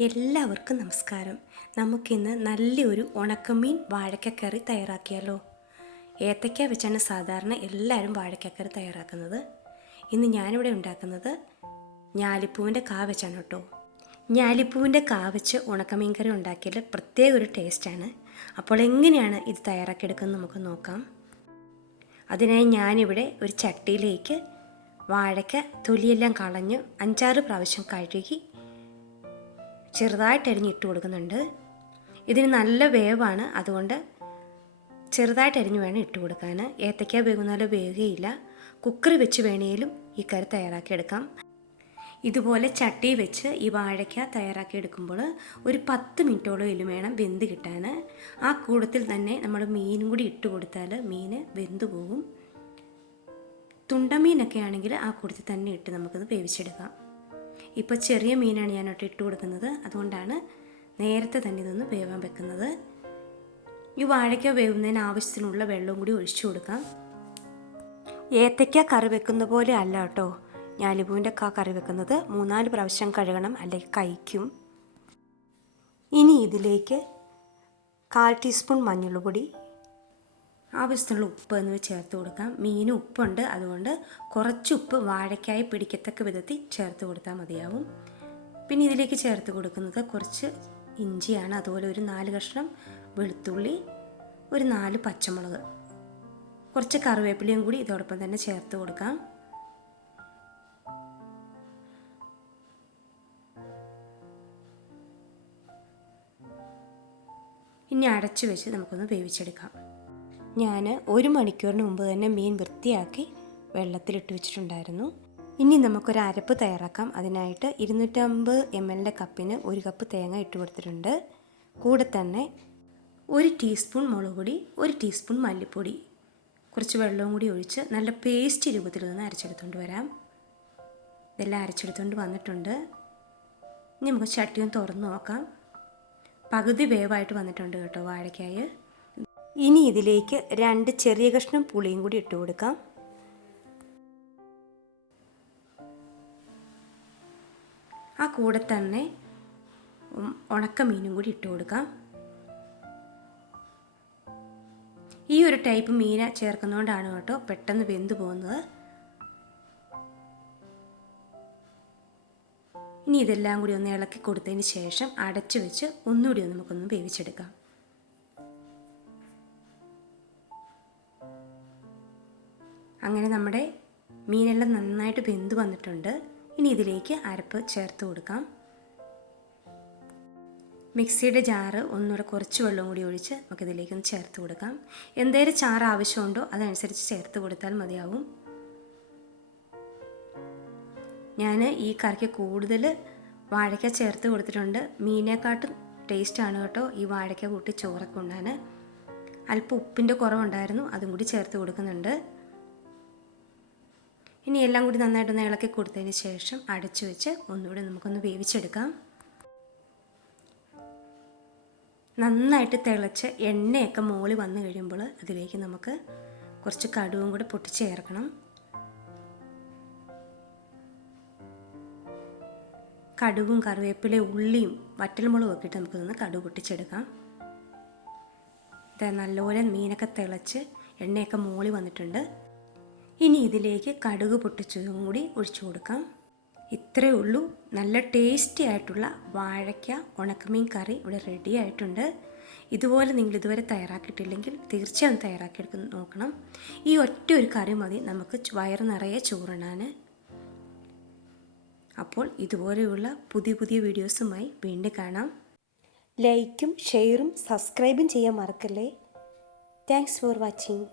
എല്ലാവർക്കും നമസ്കാരം. നമുക്കിന്ന് നല്ലൊരു ഉണക്കമീൻ വാഴക്കക്കറി തയ്യാറാക്കിയാലോ? ഏത്തയ്ക്ക വെച്ചാണ് സാധാരണ എല്ലാവരും വാഴക്കക്കറി തയ്യാറാക്കുന്നത്. ഇന്ന് ഞാനിവിടെ ഉണ്ടാക്കുന്നത് ഞാലിപ്പൂവിന്റെ കാ വെച്ചാണ് കേട്ടോ. ഞാലിപ്പൂവിന്റെ കാ വെച്ച് ഉണക്കമീൻ കറി ഉണ്ടാക്കിയാൽ പ്രത്യേക ഒരു ടേസ്റ്റാണ്. അപ്പോൾ എങ്ങനെയാണ് ഇത് തയ്യാറാക്കിയെടുക്കുന്നത് നമുക്ക് നോക്കാം. അതിനായി ഞാനിവിടെ ഒരു ചട്ടിയിലേക്ക് വാഴയ്ക്ക തൊലിയെല്ലാം കളഞ്ഞ് അഞ്ചാറ് പ്രാവശ്യം കഴുകി ചെറുതായിട്ട് അരിഞ്ഞിട്ട് കൊടുക്കുന്നുണ്ട്. ഇതിന് നല്ല വേവാണ്. അതുകൊണ്ട് ചെറുതായിട്ട് അരിഞ്ഞ് വേണം ഇട്ട് കൊടുക്കാൻ. ഏത്തയ്ക്ക വേകുന്നാലോ വേവുകയില്ല. കുക്കർ വെച്ച് വേണേലും ഈ കറി തയ്യാറാക്കിയെടുക്കാം ഇതുപോലെ ചട്ടി വെച്ച് ഈ വാഴയ്ക്ക തയ്യാറാക്കിയെടുക്കുമ്പോൾ ഒരു പത്ത് മിനിറ്റോളം വേണം വെന്ത് കിട്ടാൻ. ആ കൂടത്തിൽ തന്നെ നമ്മൾ മീനും കൂടി ഇട്ട് കൊടുത്താൽ മീൻ വെന്ത് പോകും തുണ്ടമീനൊക്കെ ആണെങ്കിൽ ആ കൂടത്തിൽ തന്നെ ഇട്ട് നമുക്കത് വേവിച്ചെടുക്കാം. ഇപ്പോൾ ചെറിയ മീനാണ് ഞാനോട്ട് ഇട്ട് കൊടുക്കുന്നത്. അതുകൊണ്ടാണ് നേരത്തെ തന്നെ ഇതൊന്ന് വേവാൻ വെക്കുന്നത്. ഈ വാഴയ്ക്ക വേവുന്നതിന് ആവശ്യത്തിനുള്ള വെള്ളവും കൂടി ഒഴിച്ചു കൊടുക്കാം. ഏത്തയ്ക്ക കറി വെക്കുന്ന പോലെ അല്ല കേട്ടോ. ഞാലിപൂവിന്റെ കാ കറി വെക്കുന്നത്. മൂന്നാൽ പ്രാവശ്യം കഴുകണം അല്ലെങ്കിൽ കഴിക്കും. ഇനി ഇതിലേക്ക് കാൽ ടീസ്പൂൺ മഞ്ഞൾപ്പൊടി ആവശ്യത്തിനുള്ള ഉപ്പ് എന്നിവ ചേർത്ത് കൊടുക്കാം. മീന് ഉപ്പുണ്ട്. അതുകൊണ്ട് കുറച്ച് ഉപ്പ് വാഴയ്ക്കായി പിടിക്കത്തക്ക വിധത്തിൽ ചേർത്ത് കൊടുത്താൽ മതിയാവും. പിന്നെ ഇതിലേക്ക് ചേർത്ത് കൊടുക്കുന്നത് കുറച്ച് ഇഞ്ചിയാണ്. അതുപോലെ ഒരു നാല് കഷ്ണം വെളുത്തുള്ളി ഒരു നാല് പച്ചമുളക്. കുറച്ച് കറിവേപ്പിലയും കൂടി ഇതോടൊപ്പം തന്നെ ചേർത്ത് കൊടുക്കാം. ഇനി അടച്ചു വെച്ച് നമുക്കൊന്ന് വേവിച്ചെടുക്കാം. ഞാൻ ഒരു മണിക്കൂറിന് മുമ്പ് തന്നെ മീൻ വൃത്തിയാക്കി വെള്ളത്തിലിട്ട് വെച്ചിട്ടുണ്ടായിരുന്നു. ഇനി നമുക്കൊരു അരപ്പ് തയ്യാറാക്കാം. അതിനായിട്ട് ഇരുന്നൂറ്റമ്പത് എം എല്ലിന്റെ കപ്പിന് ഒരു കപ്പ് തേങ്ങ ഇട്ട് കൊടുത്തിട്ടുണ്ട്. കൂടെ തന്നെ ഒരു ടീസ്പൂൺ മുളക് പൊടി ഒരു ടീസ്പൂൺ മല്ലിപ്പൊടി കുറച്ച് വെള്ളവും കൂടി ഒഴിച്ച് നല്ല പേസ്റ്റ് രൂപത്തിൽ നിന്ന് അരച്ചെടുത്തുകൊണ്ട് വരാം. ഇതെല്ലാം അരച്ചെടുത്തുകൊണ്ട് വന്നിട്ടുണ്ട്. ഇനി നമുക്ക് ചട്ടിയും തുറന്ന് നോക്കാം. പകുതി വേവായിട്ട് വന്നിട്ടുണ്ട് കേട്ടോ വാഴയ്ക്കായി. ഇനി ഇതിലേക്ക് രണ്ട് ചെറിയ കഷ്ണം പുളിയും കൂടി ഇട്ട് കൊടുക്കാം. ആ കൂടെ തന്നെ ഉണക്ക മീനും കൂടി ഇട്ട് കൊടുക്കാം. ഈ ഒരു ടൈപ്പ് മീന ചേർക്കുന്നതുകൊണ്ടാണ് കേട്ടോ പെട്ടെന്ന് വെന്ത് പോകുന്നത്. ഇനി ഇതെല്ലാം കൂടി ഒന്ന് ഇളക്കി കൊടുത്തതിന് ശേഷം അടച്ചു വെച്ച് ഒന്നുകൂടി ഒന്ന് നമുക്കൊന്ന് വേവിച്ചെടുക്കാം. അങ്ങനെ നമ്മുടെ മീനെല്ലാം നന്നായിട്ട് വെന്ത് വന്നിട്ടുണ്ട്. ഇനി ഇതിലേക്ക് അരപ്പ് ചേർത്ത് കൊടുക്കാം. മിക്സിയുടെ ജാറ് ഒന്നുകൂടെ കുറച്ച് വെള്ളം കൂടി ഒഴിച്ച് നമുക്കിതിലേക്ക് ഒന്ന് ചേർത്ത് കൊടുക്കാം. എന്തേലും ചാറ് ആവശ്യമുണ്ടോ അതനുസരിച്ച് ചേർത്ത് കൊടുത്താൽ മതിയാവും. ഞാൻ ഈ കറിക്ക് കൂടുതൽ വാഴയ്ക്ക ചേർത്ത് കൊടുത്തിട്ടുണ്ട്. മീനേക്കാട്ടും ടേസ്റ്റാണ് കേട്ടോ ഈ വാഴയ്ക്ക കൂട്ടി ചോറൊക്കെ ഉണ്ടാൻ അല്പം ഉപ്പിന്റെ കുറവുണ്ടായിരുന്നു അതും കൂടി ചേർത്ത് കൊടുക്കുന്നുണ്ട്. ഇനി എല്ലാം കൂടി നന്നായിട്ടൊന്ന് ഇളക്കി കൊടുത്തതിന് ശേഷം അടച്ചു വെച്ച് ഒന്നുകൂടി നമുക്കൊന്ന് വേവിച്ചെടുക്കാം. നന്നായിട്ട് തിളച്ച് എണ്ണയൊക്കെ മോളി വന്നു കഴിയുമ്പോൾ അതിലേക്ക് നമുക്ക് കുറച്ച് കടുവും കൂടി പൊട്ടിച്ച് ചേർക്കണം. കടുവും കറിവേപ്പിലയും ഉള്ളിയും വറ്റൽമുളകും ഒക്കെ ഇട്ട് നമുക്കൊന്ന് കടുവ് പൊട്ടിച്ചെടുക്കാം. ഇത് നല്ലപോലെ മീനൊക്കെ തിളച്ച് എണ്ണയൊക്കെ മോളി വന്നിട്ടുണ്ട്. ഇനി ഇതിലേക്ക് കടുക് പൊട്ടിച്ചതും കൂടി ഒഴിച്ചു കൊടുക്കാം. ഇത്രയേ ഉള്ളൂ. നല്ല ടേസ്റ്റി ആയിട്ടുള്ള വാഴയ്ക്ക ഉണക്കമീൻ കറി ഇവിടെ റെഡി ആയിട്ടുണ്ട്. ഇതുപോലെ നിങ്ങൾ ഇതുവരെ തയ്യാറാക്കിയിട്ടില്ലെങ്കിൽ തീർച്ചയായും തയ്യാറാക്കിയെടുക്കാൻ നോക്കണം. ഈ ഒറ്റ ഒരു കറി മതി. നമുക്ക് വയറ് നിറയെ ചോറിടാൻ. അപ്പോൾ ഇതുപോലെയുള്ള പുതിയ പുതിയ വീഡിയോസുമായി വീണ്ടും കാണാം. ലൈക്കും ഷെയറും സബ്സ്ക്രൈബും ചെയ്യാൻ മറക്കല്ലേ. Thanks for watching